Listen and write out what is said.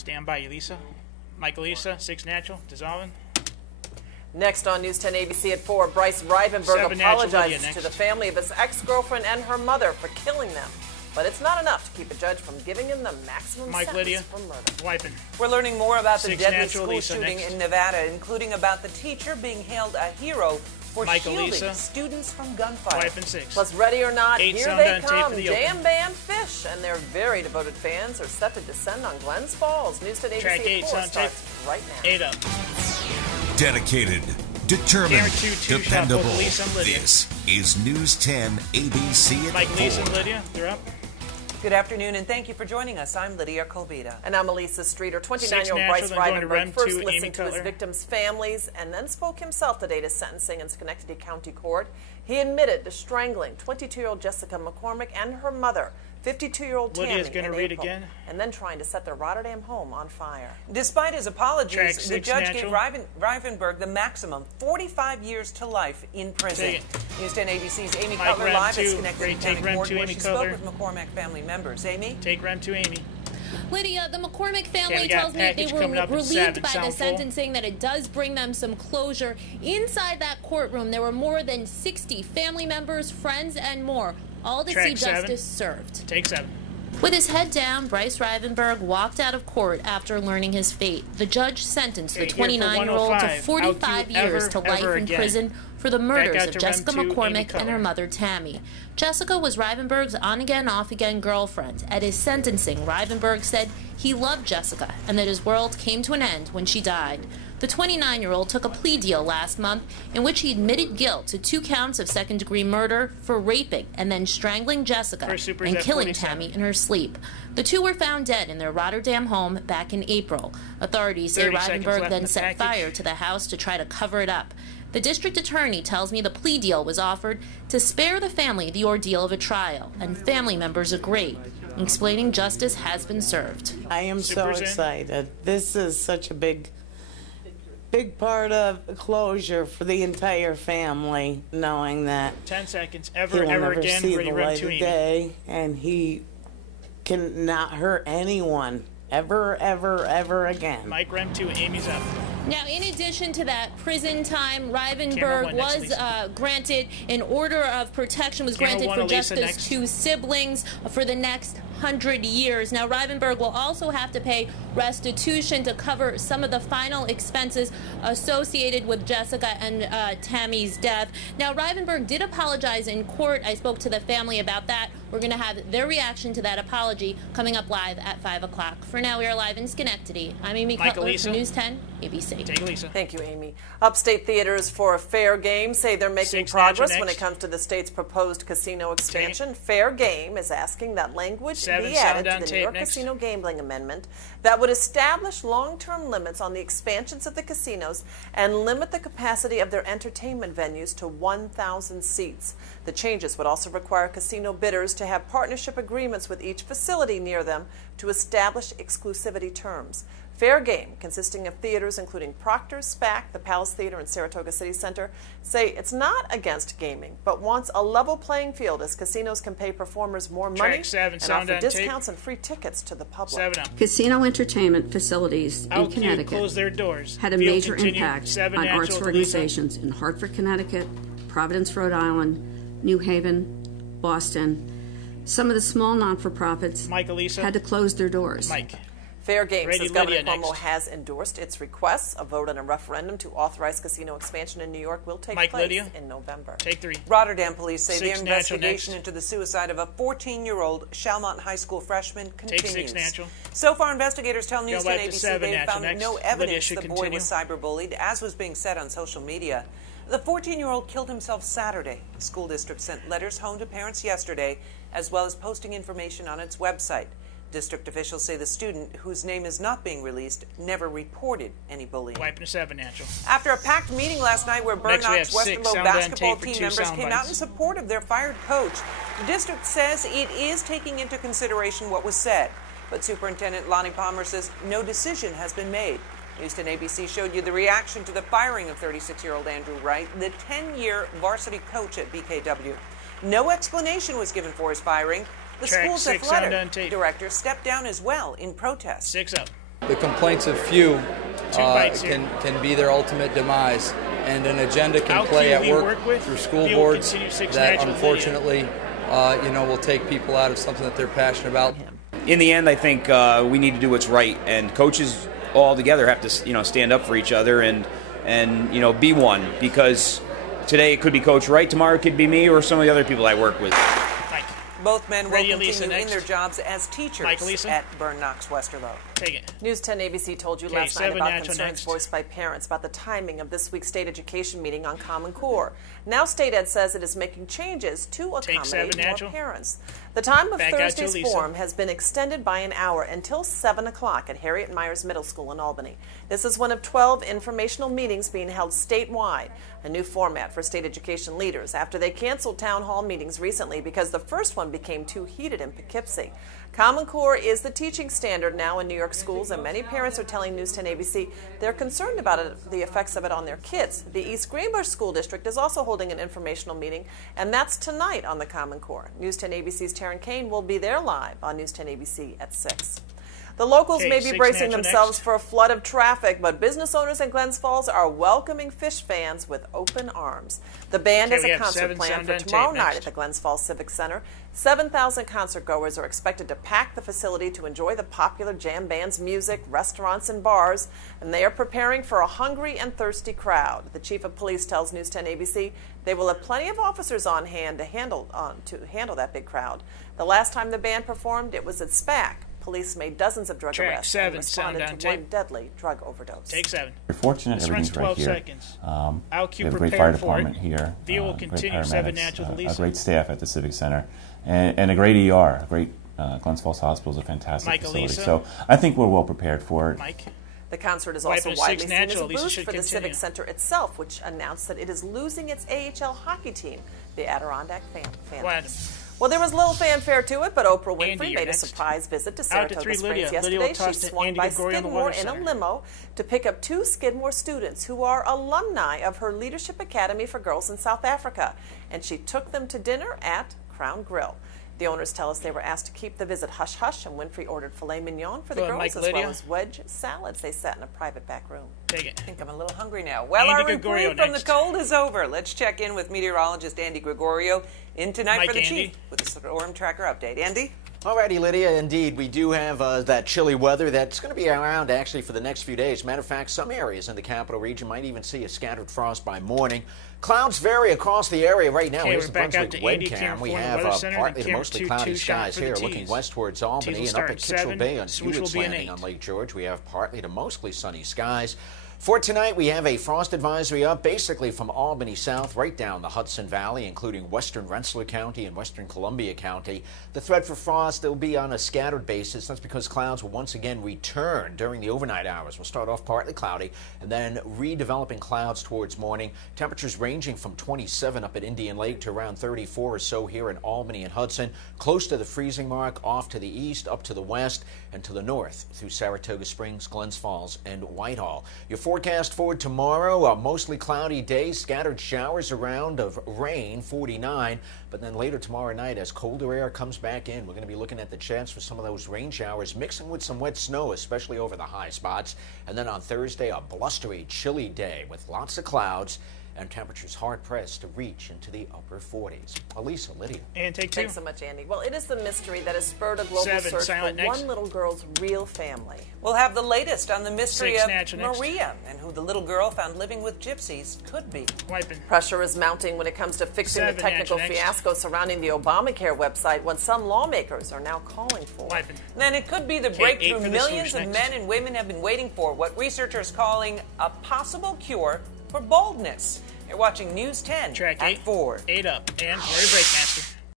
Stand by, Elisa. Mike, Elisa, 6 natural, dissolving. Next on News 10 ABC at 4, Bryce Rivenberg apologizes to the family of his ex-girlfriend and her mother for killing them. But it's not enough to keep a judge from giving him the maximum sentence for murder. Wiping. We're learning more about the deadly natural, school Lisa, shooting in Nevada, including about the teacher being hailed a hero for shielding students from gunfire. Wiping 6. Plus, ready or not, 8 here they come. Jam Band Fish and their very devoted fans are set to descend on Glens Falls. News 10 ABC at 4 starts right now. 8 up. Dedicated, determined, dependable. This is News 10 ABC at Mike, 4. Lisa, and Lydia, they're up. Good afternoon, and thank you for joining us. I'm Lydia Colbita. And I'm Elisa Streeter. 29-year-old Bryce Rivenberg first listened to his victims' families and then spoke himself today to sentencing in Schenectady County Court. He admitted to strangling 22-year-old Jessica McCormick and her mother, 52-year-old Tammy, in April, and then trying to set their Rotterdam home on fire. Despite his apologies, the judge gave Rivenberg the maximum 45 years to life in prison. News 10 ABC's Amy Cutler live at Schenectady County Court, where she spoke with McCormick family members. Amy? Take Rem 2, Amy. Lydia, the McCormick family tells me they were relieved by the sentencing, that it does bring them some closure. Inside that courtroom, there were more than 60 family members, friends, and more, all to see justice served. Take 7. With his head down, Bryce Rivenberg walked out of court after learning his fate. The judge sentenced the 29-year-old to 45 years to life in prison for the murders of Jessica McCormick and her mother, Tammy. Jessica was Rivenberg's on-again, off-again girlfriend. At his sentencing, Rivenberg said he loved Jessica and that his world came to an end when she died. The 29-year-old took a plea deal last month in which he admitted guilt to 2 counts of second-degree murder for raping and then strangling Jessica and killing Tammy in her sleep. The two were found dead in their Rotterdam home back in April. Authorities say Rivenberg then set fire to the house to try to cover it up. The district attorney tells me the plea deal was offered to spare the family the ordeal of a trial, and family members agree, explaining justice has been served. I am so excited. This is such a big part of closure for the entire family, knowing that 10 seconds, he will never see the light of day, and he can not hurt anyone ever again. Mike, Rem 2, Amy's up. Now, in addition to that prison time, Rivenberg was granted an order of protection, was granted for just his 2 siblings for the next 100 years. Now, Rivenberg will also have to pay restitution to cover some of the final expenses associated with Jessica and Tammy's death. Now, Rivenberg did apologize in court. I spoke to the family about that. We're going to have their reaction to that apology coming up live at 5 o'clock. For now, we are live in Schenectady. I'm Amy Cutler for News 10 ABC. Take Lisa. Thank you, Amy. Upstate theaters for a Fair Game say they're making progress when it comes to the state's proposed casino expansion. Fair Game is asking that language be added to the New York Casino Gambling Amendment that would establish long-term limits on the expansions of the casinos and limit the capacity of their entertainment venues to 1,000 seats. The changes would also require casino bidders to have partnership agreements with each facility near them to establish exclusivity terms. Fair Game, consisting of theaters including Proctor's, SPAC, the Palace Theater, and Saratoga City Center, say it's not against gaming, but wants a level playing field as casinos can pay performers more money and offer discounts and free tickets to the public. Casino entertainment facilities in Connecticut had a major impact on arts organizations in Hartford, Connecticut, Providence, Rhode Island, New Haven, Boston. Some of the small non-for-profits had to close their doors. Fair Game says Governor Cuomo has endorsed its requests. A vote on a referendum to authorize casino expansion in New York will take place in November. Take 3. Rotterdam police say their investigation into the suicide of a 14-year-old Chalmont High School freshman continues. Take 6 natural. So far, investigators tell News 10 ABC they have found no evidence the boy was cyberbullied, as was being said on social media. The 14-year-old killed himself Saturday. The school district sent letters home to parents yesterday, as well as posting information on its website. District officials say the student, whose name is not being released, never reported any bullying. Wiping a 7 natural. After a packed meeting last night where Bernard's Westerlo basketball team members came out in support of their fired coach, the district says it is taking into consideration what was said. But Superintendent Lonnie Palmer says no decision has been made. News 10 ABC showed you the reaction to the firing of 36-year-old Andrew Wright, the 10-year varsity coach at BKW. No explanation was given for his firing. The school's athletic director stepped down as well in protest. 6 up. The complaints of few can be their ultimate demise, and an agenda can play at work through school boards that unfortunately will take people out of something that they're passionate about. In the end, I think we need to do what's right, and coaches all together have to stand up for each other and be one, because today it could be Coach Wright, tomorrow it could be me or some of the other people I work with. Both men will continue in their jobs as teachers at Burn Knox Westerlo. Take it. News 10 ABC told you last night about concerns voiced by parents about the timing of this week's state education meeting on Common Core. Now State Ed says it is making changes to accommodate more parents. The time of Thursday's forum has been extended by an hour until 7 o'clock at Harriet Myers Middle School in Albany. This is one of 12 informational meetings being held statewide, a new format for state education leaders after they canceled town hall meetings recently because the first one became too heated in Poughkeepsie. Common Core is the teaching standard now in New York schools, and many parents are telling News 10 ABC they're concerned about the effects of it on their kids. The East Greenbush School District is also holding an informational meeting, and that's tonight on the Common Core. News 10 ABC's Taryn Kane will be there live on News 10 ABC at 6. The locals may be bracing themselves for a flood of traffic, but business owners in Glens Falls are welcoming Fish fans with open arms. The band has a concert planned for tomorrow night at the Glens Falls Civic Center. 7,000 concert goers are expected to pack the facility to enjoy the popular jam band's music, restaurants, and bars, and they are preparing for a hungry and thirsty crowd. The chief of police tells News 10 ABC they will have plenty of officers on hand to handle that big crowd. The last time the band performed, it was at SPAC. Police made dozens of drug arrests and responded to one deadly drug overdose. Take 7. We're fortunate everything's right here. Seconds. We have a great fire department here, View will continue. 7 Natural a great staff at the Civic Center, and a great ER. A great Glens Falls Hospital is a fantastic facility. So I think we're well prepared for it. Mike. The concert is also widely seen as a boost for the Civic Center itself, which announced that it is losing its AHL hockey team, the Adirondack Phantoms. Well, there was little fanfare to it, but Oprah Winfrey made a surprise visit to Saratoga Springs yesterday. She swung by Skidmore in a limo to pick up 2 Skidmore students who are alumni of her Leadership Academy for Girls in South Africa, and she took them to dinner at Crown Grill. The owners tell us they were asked to keep the visit hush-hush, and Winfrey ordered filet mignon for the girls as well as wedge salads. They sat in a private back room. Take it. I think I'm a little hungry now. Well, our reprieve from the cold is over. Let's check in with meteorologist Andy Gregorio in tonight for the Chief with a storm tracker update. Andy? Alrighty, Lydia, indeed, we do have that chilly weather that's going to be around actually for the next few days. Matter of fact, some areas in the capital region might even see a scattered frost by morning. Clouds vary across the area right now. Here's the Brunswick webcam. We have partly to mostly cloudy skies here looking west towards Albany and up at Kitchell Bay on Hewitt's Landing on Lake George. We have partly to mostly sunny skies. For tonight, we have a frost advisory up basically from Albany south right down the Hudson Valley, including western Rensselaer County and western Columbia County. The threat for frost will be on a scattered basis. That's because clouds will once again return during the overnight hours. We'll start off partly cloudy and then redeveloping clouds towards morning. Temperatures ranging from 27 up at Indian Lake to around 34 or so here in Albany and Hudson, close to the freezing mark off to the east, up to the west, and to the north through Saratoga Springs, Glens Falls, and Whitehall. Your forecast for tomorrow, a mostly cloudy day, scattered showers around of rain, 49. But then later tomorrow night, as colder air comes back in, we're going to be looking at the chance for some of those rain showers mixing with some wet snow, especially over the high spots. And then on Thursday, a blustery, chilly day with lots of clouds and temperatures hard-pressed to reach into the upper 40s. Elisa, Lydia. And take 2. Thanks so much, Andy. Well, it is the mystery that has spurred a global search for one little girl's real family. We'll have the latest on the mystery of Maria and who the little girl found living with gypsies could be. Pressure is mounting when it comes to fixing the technical fiasco surrounding the Obamacare website, what some lawmakers are now calling for. Then it could be the breakthrough millions of men and women have been waiting for, what researchers calling a possible cure for baldness. You're watching News 10 Track at 4. 8 up. And Glory Breakmaster.